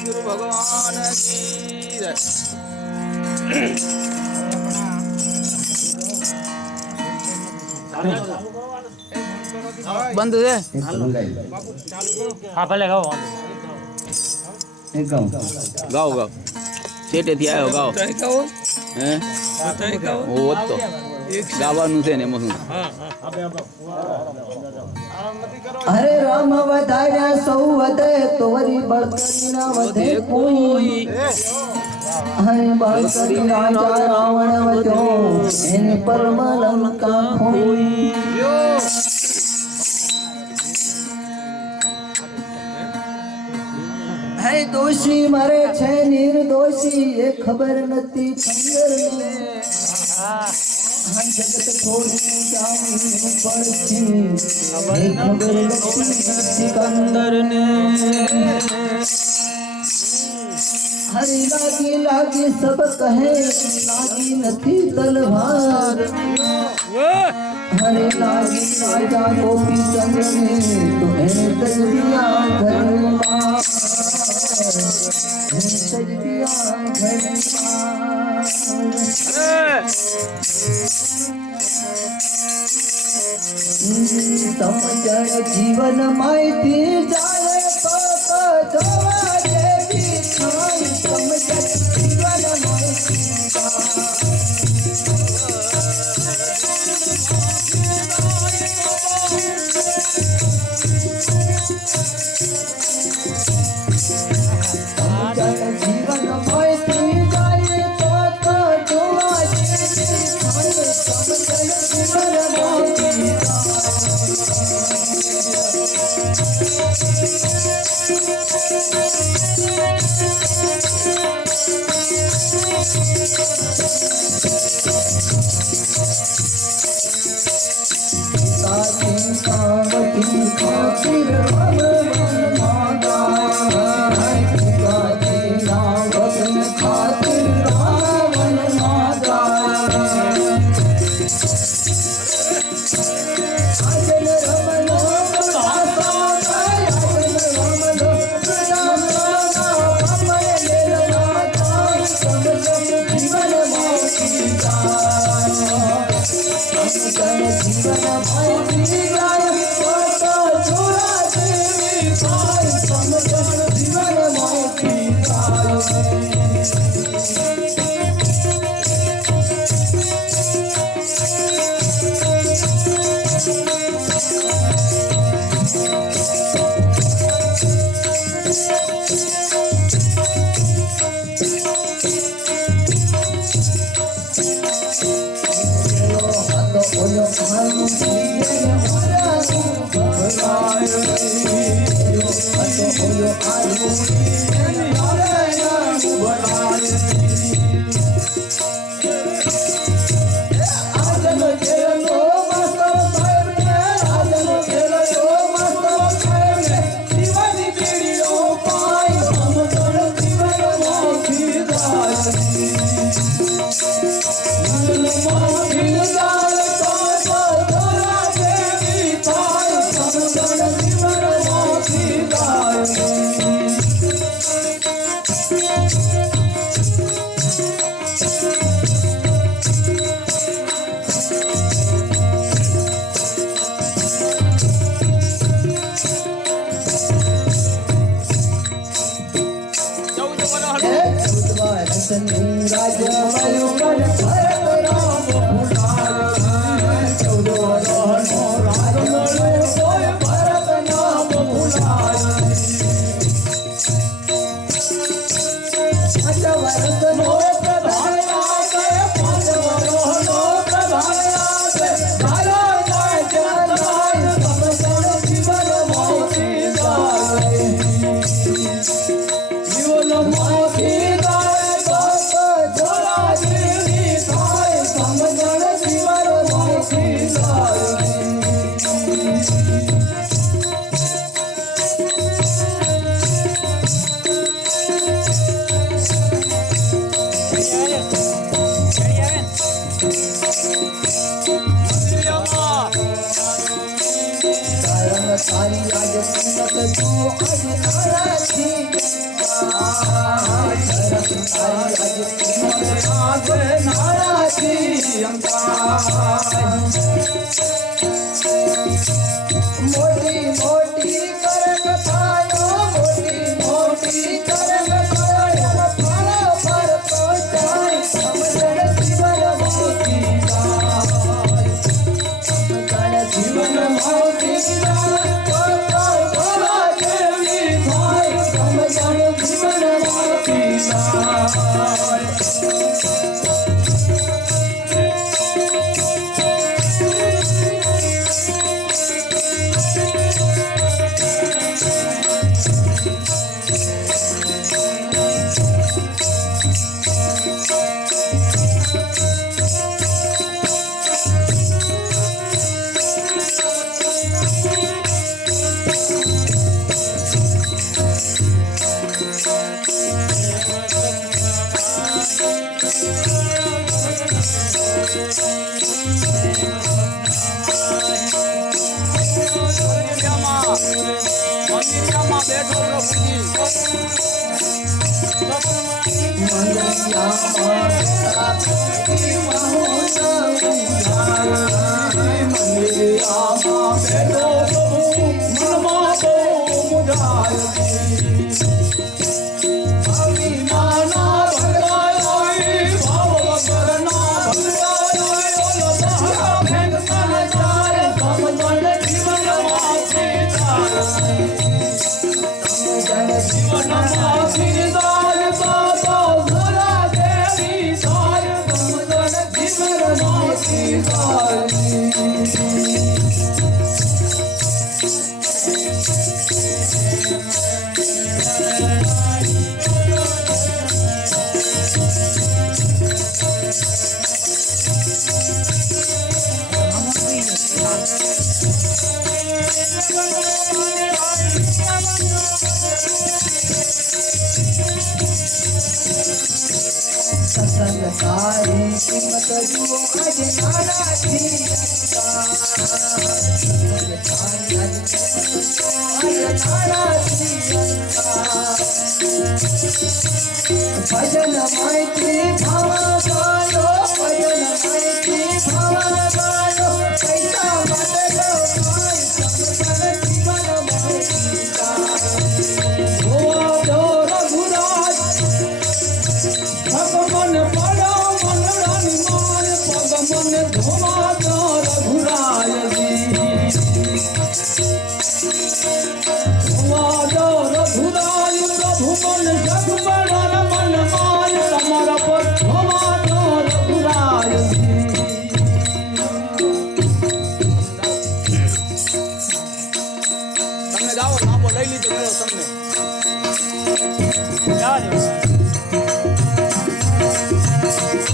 સદગુરુ ભગવાન કી જય. બંધ છે. હા ભલે ગાઓ ગાઓ ગાઓ શેટેથી આવ્યો ગાઓ. હે ઓ તો ગાવાનું છે ને એમાં શું. હરે રામ વધાર્યા સૌ વધે તો વરી બળતરી ના વધે કોઈ. હરે બળતરી રાજા રાવણ વધ્યો એને પરમ લંકા ખોઈ. હે દોષી મરે છે નિર્દોષી એ ખબર નથી ખંડરને. હા જગત છોડી જાવું પડશે એ ખબર નથી સિકંદરને. હરી લાગી લાગી સબ કહે લાગી નથી તલવાર. હરે લાગી રાજા ગોપી ચંદ્રને તો એને તજિયા ઘરમાં. તજિયા ઘરમાં સમજણ જીવન માયથી જાય તો જોવા જેવી થાય. સમજણ જીવન માયથી જીવન માયથી જાય તો જોવા જેવી થાય. સમજણ જીવન માયથી જીવન માથી જાય કી તરંગ તરંગ ફળ પર પહોંચાય સમજણ જીવન મોતી જાય સમજણ જીવન મોતી જાય બોલા જેવી થાય સમજણ જીવન મોતી જાય મંદિરમાં બેઠો પ્રભુજી સત્સંગ સારી કિંમત જુઓ આજે નાનાથી ભજન માહિતી ભાવા ગાયો ભજન માહિતી ભાવા ગાયો પૈસા માટે સમજણ જીવન માહિતી રઘુરાજ ભગવાન પડો મંડળાની માન પગમન ધોવા રઘુરાયજી ધોવા રઘુરાય પ્રભુ મન જગબડ મન માય તમારા પર ધોવા રઘુરાયજી તમે ગાઓ લાંબો લઈ લીધો તમને